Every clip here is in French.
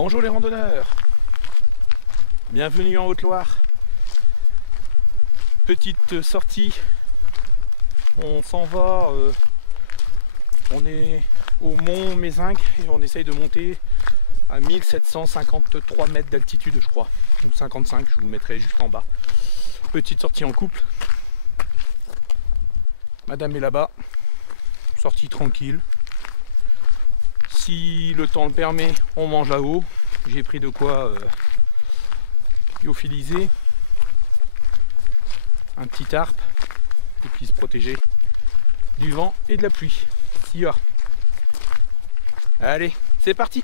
Bonjour les randonneurs, bienvenue en Haute-Loire. Petite sortie, on s'en va, on est au mont Mézinc et on essaye de monter à 1753 mètres d'altitude je crois, ou 55, je vous le mettrai juste en bas. Petite sortie en couple, madame est là-bas, sortie tranquille. Si le temps le permet, on mange là-haut. J'ai pris de quoi lyophiliser, un petit tarp, et puis se protéger du vent et de la pluie. Si va. Allez, c'est parti!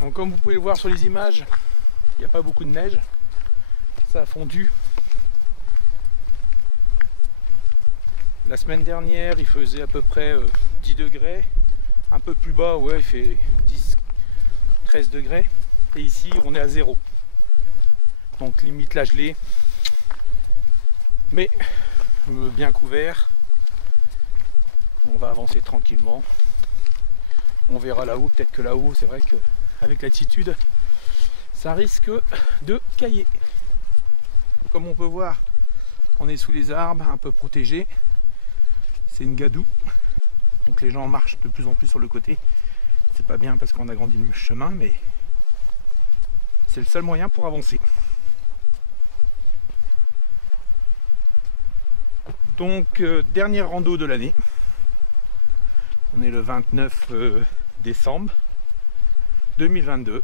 Donc, comme vous pouvez le voir sur les images, il n'y a pas beaucoup de neige, ça a fondu. La semaine dernière il faisait à peu près 10 degrés, un peu plus bas, ouais, il fait 10-13 degrés, et ici on est à 0. Donc limite la gelée, mais bien couvert. On va avancer tranquillement, on verra là-haut, peut-être que là-haut c'est vrai que avec l'altitude, ça risque de cailler. Comme on peut voir, on est sous les arbres, un peu protégé. C'est une gadoue, donc les gens marchent de plus en plus sur le côté. C'est pas bien parce qu'on a grandi le chemin, mais c'est le seul moyen pour avancer. Donc dernière rando de l'année. On est le 29 décembre 2022.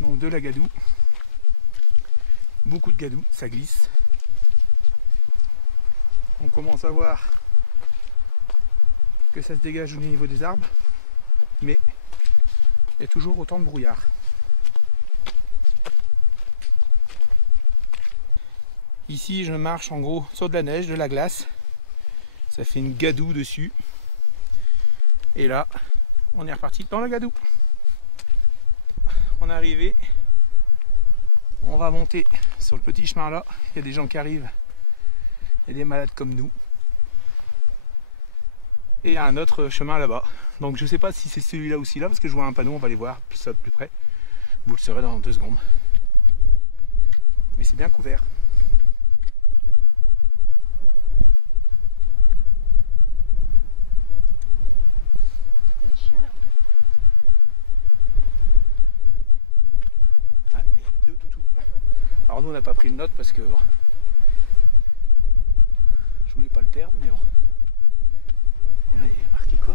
Donc de la gadoue, beaucoup de gadoue, ça glisse. On commence à voir que ça se dégage au niveau des arbres, mais il y a toujours autant de brouillard. Ici je marche en gros sur de la neige, de la glace, ça fait une gadoue dessus, et là on est reparti dans la gadoue. On est arrivé, on va monter sur le petit chemin là, il y a des gens qui arrivent, il y a des malades comme nous. Et il y a un autre chemin là-bas. Donc je sais pas si c'est celui-là ou celui-là, parce que je vois un panneau, on va aller voir ça de plus près. Vous le saurez dans 2 secondes. Mais c'est bien couvert. Les chiens là. Ah, et 2 toutous. Alors nous on n'a pas pris le note parce que bon, je voulais pas le perdre, mais bon. Et là, il est marqué quoi?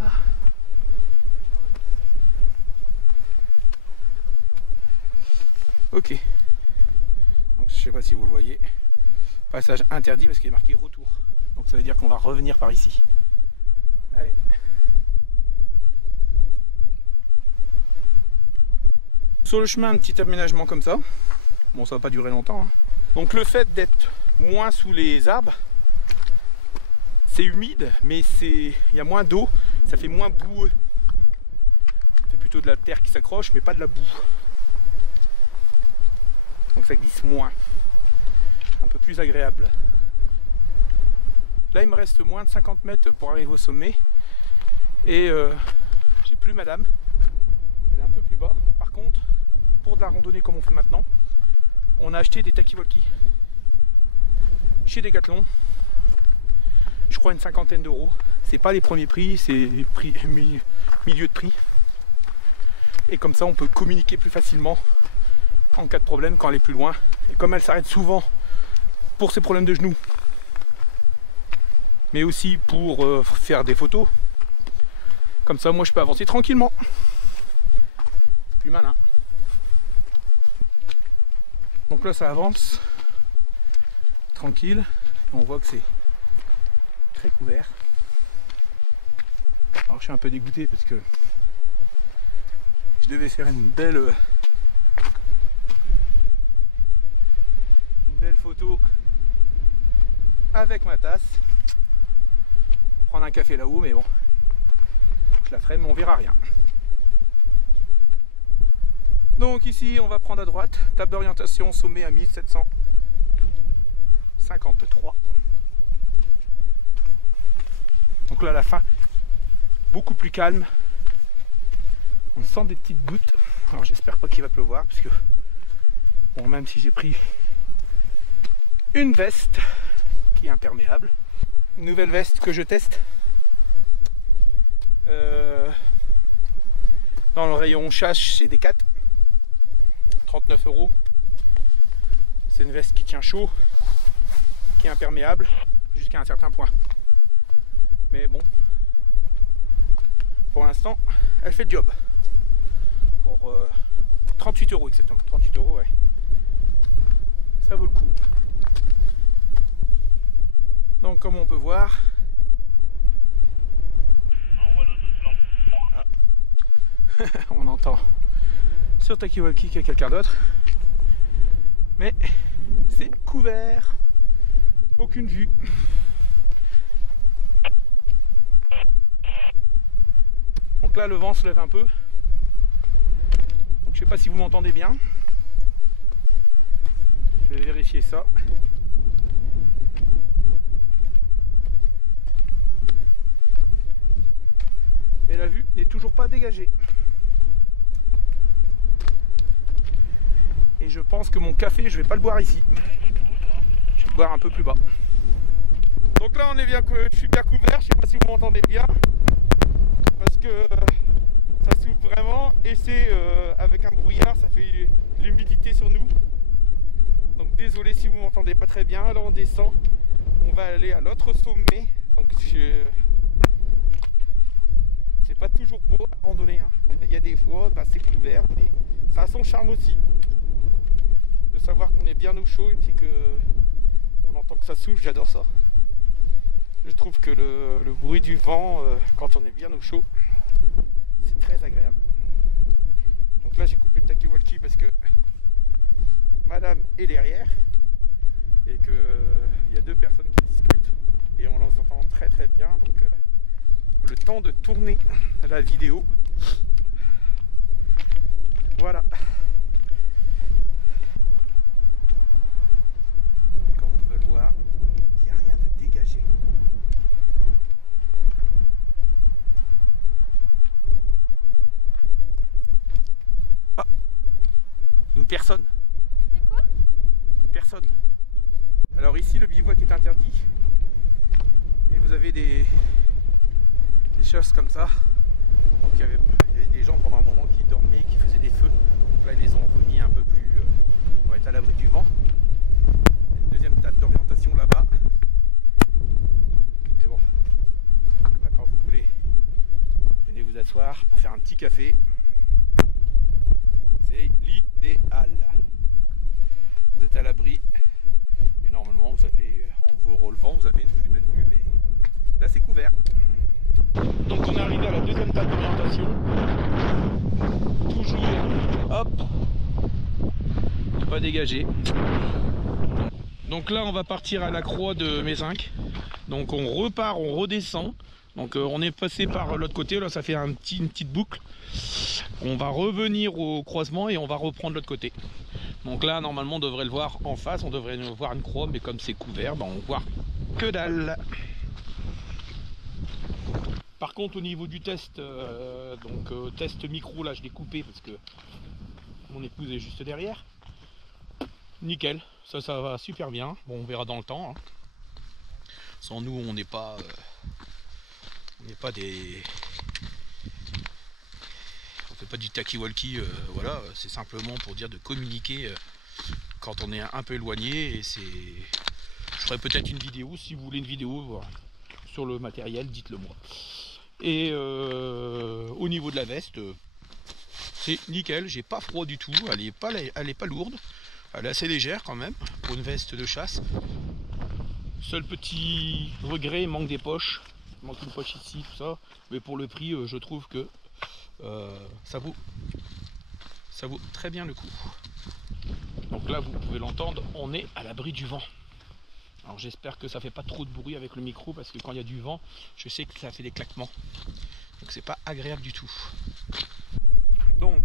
Ok. Donc, je sais pas si vous le voyez. Passage interdit parce qu'il est marqué retour. Donc ça veut dire qu'on va revenir par ici. Allez. Sur le chemin, un petit aménagement comme ça. Bon, ça va pas durer longtemps, hein. Donc le fait d'être moins sous les arbres, c'est humide, mais il y a moins d'eau, ça fait moins boueux. C'est plutôt de la terre qui s'accroche, mais pas de la boue. Donc ça glisse moins. Un peu plus agréable. Là, il me reste moins de 50 mètres pour arriver au sommet. Et j'ai plus madame. Elle est un peu plus bas. Par contre, pour de la randonnée comme on fait maintenant, on a acheté des talkie-walkie chez Decathlon. Je crois une 50aine d'euros. C'est pas les premiers prix, c'est les prix, milieu de prix. Et comme ça on peut communiquer plus facilement en cas de problème quand elle est plus loin. Et comme elle s'arrête souvent pour ses problèmes de genoux, mais aussi pour faire des photos, comme ça moi je peux avancer tranquillement. C'est plus malin. Donc là ça avance tranquille. On voit que c'est très couvert. Alors je suis un peu dégoûté parce que je devais faire une belle photo avec ma tasse, prendre un café là-haut, mais bon, je la ferai, mais on verra rien. Donc ici on va prendre à droite, table d'orientation, sommet à 1753. Donc là la fin beaucoup plus calme, on sent des petites gouttes. Alors j'espère pas qu'il va pleuvoir, puisque bon, même si j'ai pris une veste qui est imperméable, une nouvelle veste que je teste dans le rayon chasse chez Decat, 39 €. C'est une veste qui tient chaud, qui est imperméable jusqu'à un certain point, mais bon, pour l'instant elle fait le job pour 38 € exactement, 38 €, ouais, ça vaut le coup. Donc comme on peut voir, on entend sur Talkie-Walkie qu'il y a quelqu'un d'autre, mais c'est couvert, aucune vue. Donc là le vent se lève un peu, donc je sais pas si vous m'entendez bien, je vais vérifier ça. Et la vue n'est toujours pas dégagée. Et je pense que mon café, je vais pas le boire ici. Je vais le boire un peu plus bas. Donc là, on est bien, je suis bien couvert. Je sais pas si vous m'entendez bien, parce que ça souffle vraiment et c'est avec un brouillard, ça fait l'humidité sur nous. Donc désolé si vous m'entendez pas très bien. Là, on descend. On va aller à l'autre sommet. Donc c'est pas toujours beau à randonner, hein. Il y a des fois, bah, c'est couvert, mais ça a son charme aussi. De savoir qu'on est bien au chaud et puis qu'on entend que ça souffle, j'adore ça. Je trouve que le bruit du vent, quand on est bien au chaud, c'est très agréable. Donc là, j'ai coupé le Talkie-Walkie parce que madame est derrière et qu'il y a deux personnes qui discutent et on les entend très très bien. Donc le temps de tourner la vidéo. Voilà. Comme on peut le voir, il n'y a rien de dégagé. Ah, une personne. C'est quoi? Une personne. Alors ici, le bivouac est interdit. Et vous avez des choses comme ça. Donc il y avait des gens pendant un moment qui dormaient, qui faisaient des feux. Donc là ils les ont remis un peu plus pour être à l'abri du vent. Il y a une deuxième table d'orientation là-bas. Mais bon, là, quand vous voulez, venez vous asseoir pour faire un petit café. C'est l'idéal. Vous êtes à l'abri et normalement vous avez, en vous relevant, vous avez une plus belle vue, mais là c'est couvert. Donc on est arrivé à la deuxième table d'orientation. Toujours, hop, pas dégagé. Donc là on va partir à la croix de Mézinc. Donc on repart, on redescend. Donc on est passé par l'autre côté, là ça fait une petite boucle. On va revenir au croisement et on va reprendre l'autre côté. Donc là normalement on devrait le voir en face, on devrait voir une croix, mais comme c'est couvert, ben, on voit que dalle. Par contre au niveau du test, test micro, là je l'ai coupé parce que mon épouse est juste derrière. Nickel, ça va super bien. Bon, on verra dans le temps, hein. Sans nous on n'est pas On n'est pas des... On fait pas du talkie-walkie, voilà, c'est simplement pour dire de communiquer quand on est un peu éloigné. Et c'est... Je ferai peut-être une vidéo, si vous voulez une vidéo sur le matériel, dites-le moi. Et au niveau de la veste, c'est nickel, j'ai pas froid du tout, elle est pas lourde, elle est assez légère quand même pour une veste de chasse. Seul petit regret, il manque des poches, il manque une poche ici, tout ça, mais pour le prix, je trouve que ça vaut très bien le coup. Donc là, vous pouvez l'entendre, on est à l'abri du vent. Alors j'espère que ça fait pas trop de bruit avec le micro, parce que quand il y a du vent, je sais que ça fait des claquements. Donc c'est pas agréable du tout. Donc,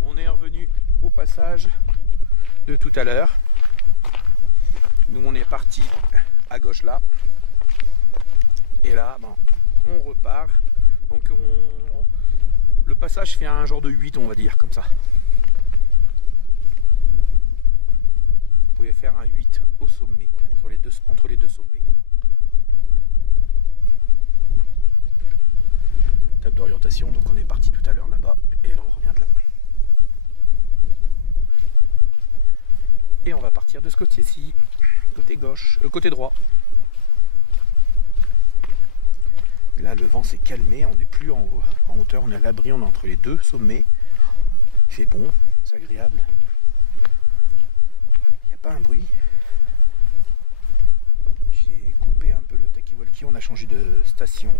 on est revenu au passage de tout à l'heure. Nous on est parti à gauche là. Et là, ben, on repart. Donc le passage fait un genre de 8, on va dire, comme ça. Vous pouvez faire un 8 au sommet, entre les deux sommets. Table d'orientation, donc on est parti tout à l'heure là-bas, et là on revient de là. Et on va partir de ce côté-ci, côté gauche, côté droit. Et là le vent s'est calmé, on n'est plus en hauteur, on est à l'abri, on est entre les deux sommets. Il fait bon, c'est agréable. Il n'y a pas un bruit. J'ai coupé un peu le talkie-walkie, on a changé de station.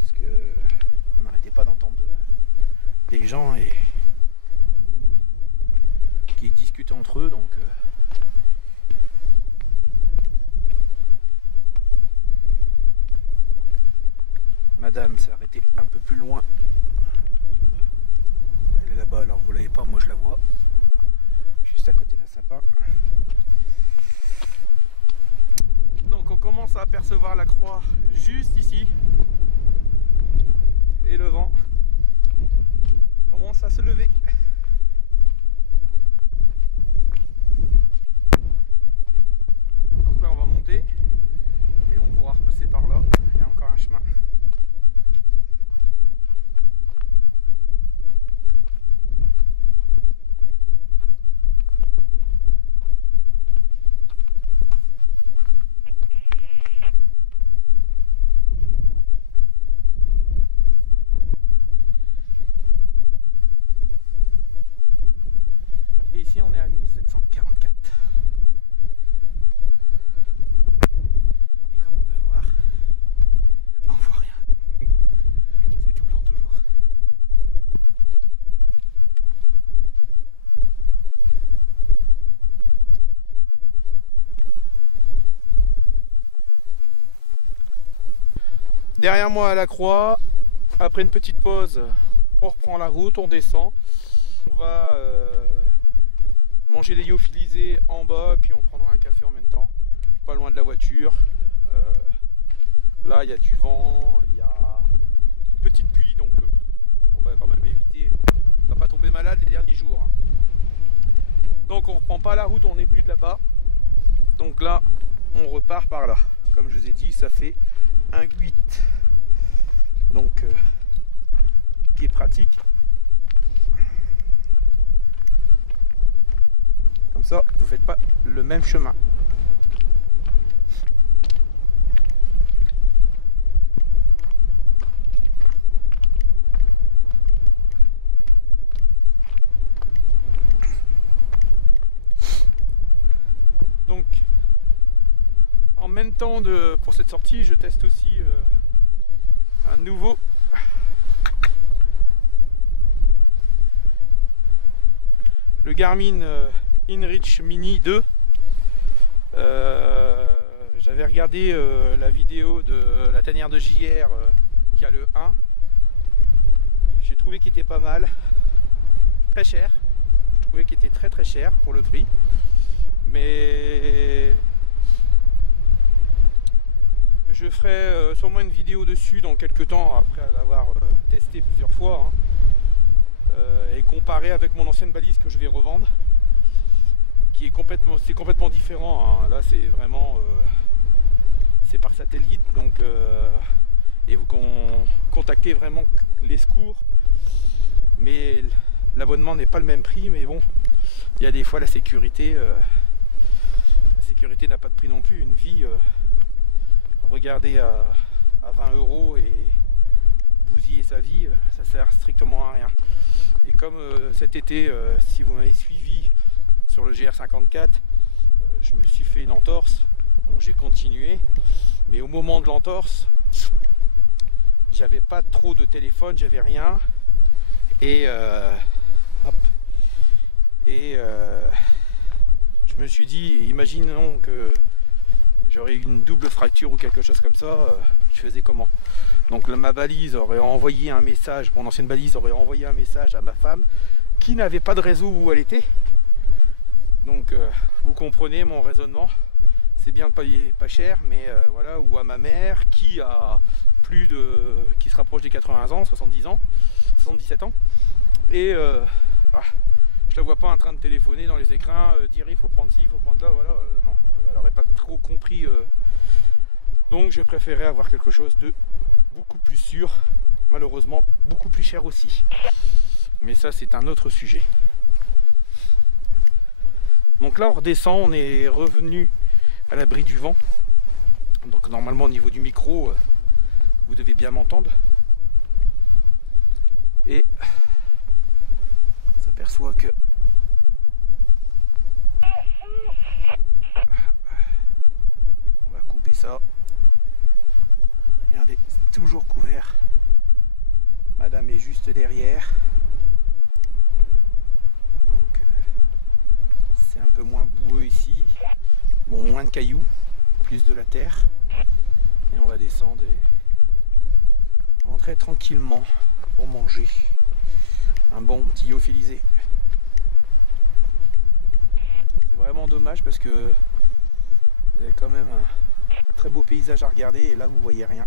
Parce que on n'arrêtait pas d'entendre des gens qui discutent entre eux, donc madame s'est arrêtée un peu plus loin. Elle est là-bas, alors vous l'avez pas, moi je la vois. Juste à côté d'un sapin. Donc on commence à apercevoir la croix juste ici. Et le vent commence à se lever. Donc là on va monter et on pourra repasser par là. Il y a encore un chemin. Et ici on est à 1744. Et comme on peut voir, on voit rien. C'est tout blanc toujours. Derrière moi à la croix, après une petite pause, on reprend la route, on descend. On va manger des lyophilisés en bas, puis on prendra un café en même temps, pas loin de la voiture. Là il y a du vent, il y a une petite pluie, donc on va quand même éviter, on va pas tomber malade les derniers jours. Hein. Donc on reprend pas la route, on est venu de là-bas. Donc là on repart par là. Comme je vous ai dit, ça fait un 8. Donc qui est pratique. Comme ça, vous ne faites pas le même chemin. Donc, en même temps pour cette sortie, je teste aussi un nouveau le Garmin InReach Mini 2. J'avais regardé la vidéo de la tanière de JR qui a le 1. J'ai trouvé qu'il était pas mal. Très cher. Je trouvais qu'il était très cher pour le prix. Mais je ferai sûrement une vidéo dessus dans quelques temps après l'avoir testé plusieurs fois. Hein. Et comparer avec mon ancienne balise que je vais revendre, qui est complètement différent. Hein. Là c'est vraiment c'est par satellite, donc et vous contactez vraiment les secours, mais l'abonnement n'est pas le même prix. Mais bon, il y a des fois la sécurité n'a pas de prix non plus. Une vie, regardez à 20 € et bousiller sa vie, ça sert strictement à rien. Et comme cet été, si vous m'avez suivi sur le GR54, je me suis fait une entorse. Bon, j'ai continué, mais au moment de l'entorse, j'avais pas trop de téléphone, j'avais rien, et je me suis dit, imaginons que j'aurais eu une double fracture ou quelque chose comme ça, je faisais comment? Donc ma balise aurait envoyé un message, mon ancienne balise aurait envoyé un message à ma femme qui n'avait pas de réseau où elle était. Donc vous comprenez mon raisonnement, c'est bien de payer pas cher, mais voilà, ou à ma mère qui a qui se rapproche des 80 ans, 70 ans, 77 ans, et je la vois pas en train de téléphoner dans les écrins, dire il faut prendre ci, il faut prendre là, voilà, non, elle aurait pas trop compris, donc je préférais avoir quelque chose de beaucoup plus sûr, malheureusement beaucoup plus cher aussi, mais ça c'est un autre sujet. Donc là on redescend, on est revenu à l'abri du vent, donc normalement au niveau du micro vous devez bien m'entendre, et on s'aperçoit que on va couper ça. Regardez, c'est toujours couvert, madame est juste derrière, donc c'est un peu moins boueux ici, bon, moins de cailloux, plus de la terre, et on va descendre et rentrer tranquillement pour manger un bon petit lyophilisé. C'est vraiment dommage parce que vous avez quand même un très beau paysage à regarder et là vous voyez rien.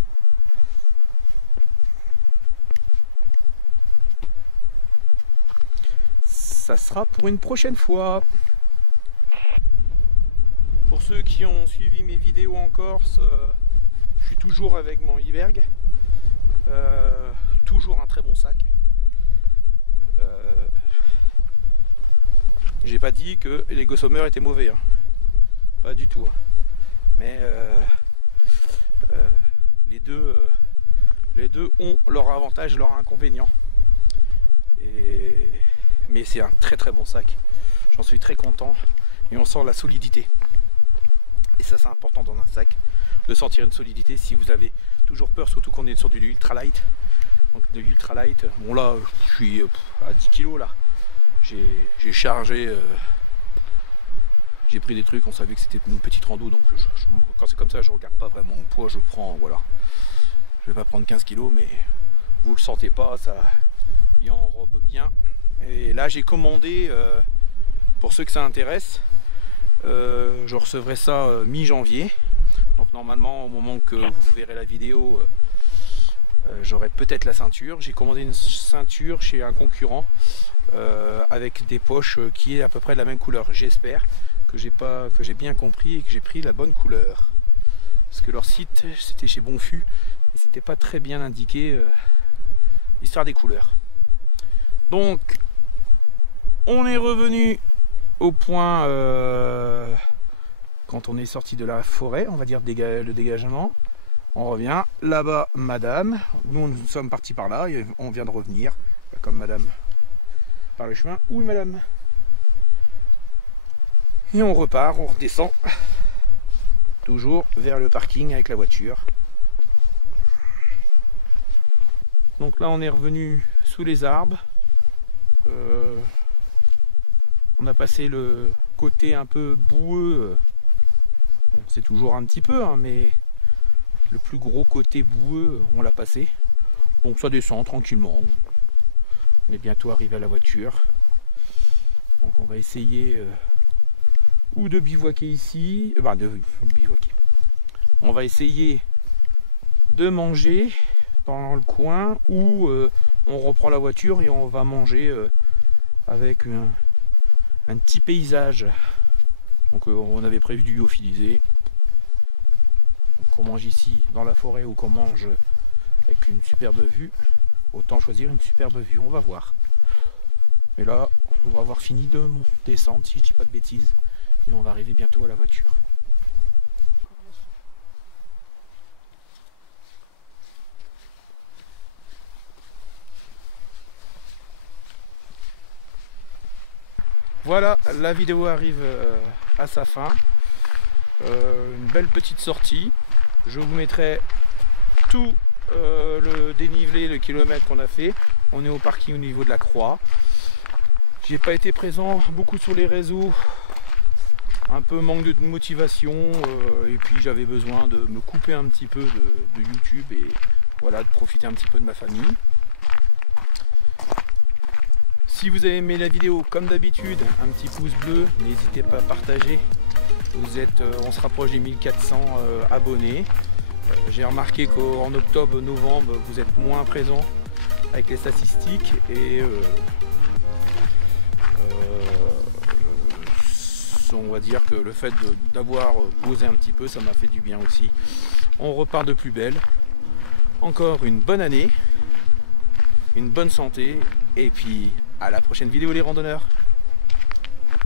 Ça sera pour une prochaine fois. Pour ceux qui ont suivi mes vidéos en Corse, je suis toujours avec mon Iberg. Toujours un très bon sac. J'ai pas dit que les Gossamer étaient mauvais, hein. Pas du tout, hein. Mais les deux ont leur avantage, leur inconvénient. Mais c'est un très très bon sac. J'en suis très content et on sent la solidité. Et ça c'est important dans un sac, de sentir une solidité. Si vous avez toujours peur, surtout qu'on est sur du ultralight, donc de l'ultralight, bon là je suis à 10 kg là, j'ai chargé, j'ai pris des trucs, on savait que c'était une petite rando, donc quand c'est comme ça je regarde pas vraiment mon poids, je prends, voilà, je vais pas prendre 15 kg, mais vous le sentez pas, ça y enrobe bien. Et là j'ai commandé, pour ceux que ça intéresse, je recevrai ça mi-janvier. Donc normalement au moment que vous verrez la vidéo, j'aurai peut-être la ceinture. J'ai commandé une ceinture chez un concurrent avec des poches qui est à peu près de la même couleur. J'espère que j'ai bien compris et que j'ai pris la bonne couleur. Parce que leur site c'était chez Bonfu et c'était pas très bien indiqué l'histoire des couleurs. Donc on est revenu au point quand on est sorti de la forêt, on va dire le dégagement. On revient là-bas, madame. Nous sommes partis par là et on vient de revenir comme madame par le chemin. Oui madame. Et on repart, on redescend toujours vers le parking avec la voiture. Donc là on est revenu sous les arbres. On a passé le côté un peu boueux. Bon, c'est toujours un petit peu, hein, mais le plus gros côté boueux, on l'a passé. Donc ça descend tranquillement. On est bientôt arrivé à la voiture. Donc on va essayer ou de bivouaquer ici. On va essayer de manger dans le coin ou on reprend la voiture et on va manger avec un petit paysage. Donc on avait prévu du lyophilisé. Donc qu'on mange ici dans la forêt ou qu'on mange avec une superbe vue, autant choisir une superbe vue, on va voir. Mais là, on va avoir fini de descendre, si je dis pas de bêtises, et on va arriver bientôt à la voiture. Voilà, la vidéo arrive à sa fin. Une belle petite sortie. Je vous mettrai tout le dénivelé, le kilomètre qu'on a fait. On est au parking au niveau de la Croix. J'ai pas été présent beaucoup sur les réseaux, un peu manque de motivation, et puis j'avais besoin de me couper un petit peu de YouTube et voilà, de profiter un petit peu de ma famille. Si vous avez aimé la vidéo, comme d'habitude, un petit pouce bleu, n'hésitez pas à partager. On se rapproche des 1400 abonnés. J'ai remarqué qu'en octobre, novembre, vous êtes moins présents avec les statistiques et on va dire que le fait d'avoir posé un petit peu, ça m'a fait du bien aussi. On repart de plus belle. Encore une bonne année, une bonne santé et puis à la prochaine vidéo les randonneurs.